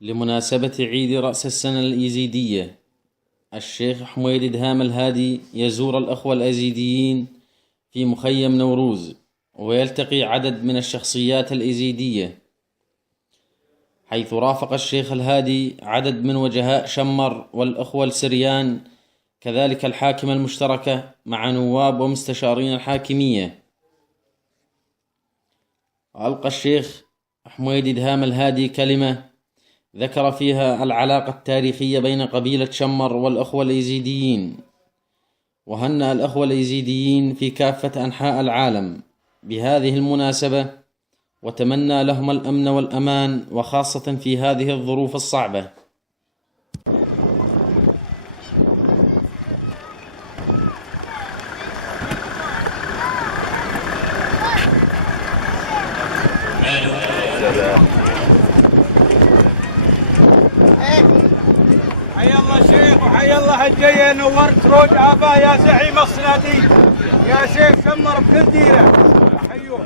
لمناسبة عيد رأس السنة الإيزيدية، الشيخ حميد إدهام الهادي يزور الأخوة الأيزيديين في مخيم نوروز، ويلتقي عدد من الشخصيات الإيزيدية، حيث رافق الشيخ الهادي عدد من وجهاء شمر والأخوة السريان، كذلك الحاكمة المشتركة مع نواب ومستشارين الحاكمية. ألقى الشيخ حميد إدهام الهادي كلمة ذكر فيها العلاقة التاريخية بين قبيلة شمر والأخوة الإيزيديين، وهنأ الأخوة الإيزيديين في كافة أنحاء العالم بهذه المناسبة، وتمنى لهم الأمن والأمان، وخاصة في هذه الظروف الصعبة. حي الله شيخ وحي الله الجاية، نورت روج آباء يا زعيم الصناديق يا شيخ شمر بكل ديره. حيوك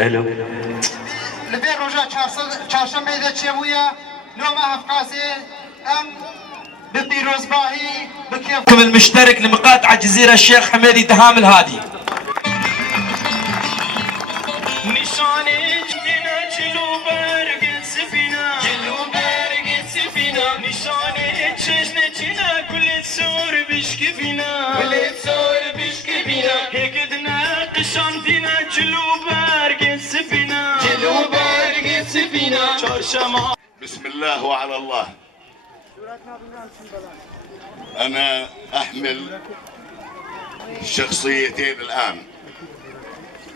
الو لبين رجع چهارشنبه ده چبويا نوما هفقاسي ام ببيروز باهي بكيفكم المشترك لمقاطعة جزيرة الشيخ حميد إدهام الهادي. بسم الله وعلى الله. أنا أحمل شخصيتين الآن،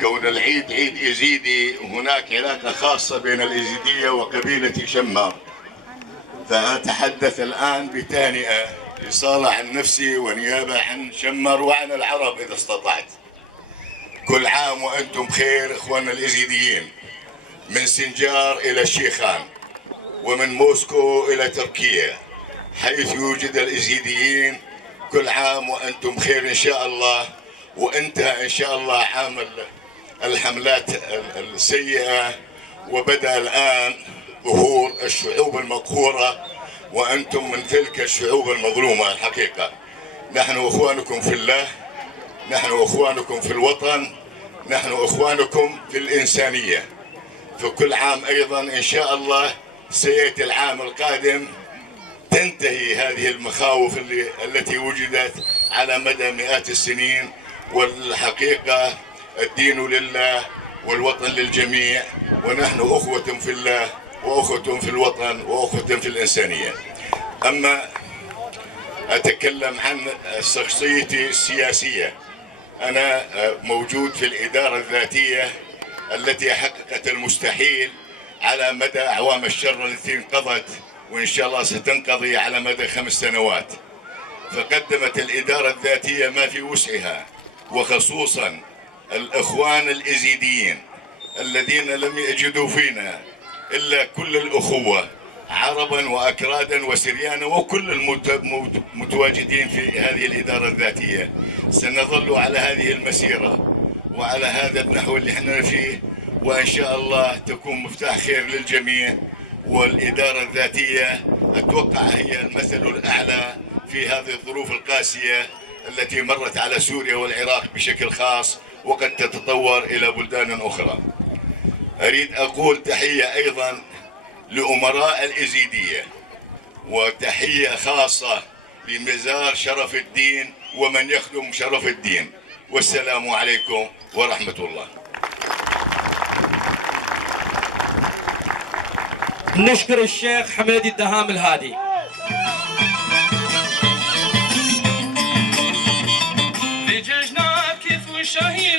كون العيد عيد إيزيدي وهناك علاقة خاصة بين الإيزيدية وقبيلة شمار، فأتحدث الآن بتهنئة إصالة عن نفسي ونيابة عن شمر وعن العرب إذا استطعت. كل عام وأنتم بخير إخواننا الإيزيديين، من سنجار إلى الشيخان ومن موسكو إلى تركيا حيث يوجد الإيزيديين. كل عام وأنتم بخير إن شاء الله، وانتهى إن شاء الله عام الحملات السيئة، وبدأ الآن ظهور الشعوب المقهورة، وأنتم من تلك الشعوب المظلومة. الحقيقة نحن إخوانكم في الله، نحن إخوانكم في الوطن، نحن إخوانكم في الإنسانية. فكل عام أيضا إن شاء الله سيأتي العام القادم تنتهي هذه المخاوف التي وجدت على مدى مئات السنين. والحقيقة الدين لله والوطن للجميع، ونحن أخوة في الله وأخوة في الوطن وأخوة في الإنسانية. أما أتكلم عن شخصيتي السياسية، أنا موجود في الإدارة الذاتية التي حققت المستحيل على مدى أعوام الشر التي انقضت وإن شاء الله ستنقضي على مدى 5 سنوات. فقدمت الإدارة الذاتية ما في وسعها، وخصوصا الإخوان الإزيديين الذين لم يجدوا فينا إلا كل الأخوة عربا وأكرادا وسريانا وكل المتواجدين في هذه الإدارة الذاتية. سنظل على هذه المسيرة وعلى هذا النحو اللي احنا فيه، وإن شاء الله تكون مفتاح خير للجميع. والإدارة الذاتية أتوقع هي المثل الأعلى في هذه الظروف القاسية التي مرت على سوريا والعراق بشكل خاص، وقد تتطور إلى بلدان أخرى. أريد أقول تحية أيضا لأمراء الإزيدية، وتحية خاصة لمزار شرف الدين ومن يخدم شرف الدين. والسلام عليكم ورحمة الله. نشكر الشيخ حميد الدهام الهادي. في جيشنا كيف شهيد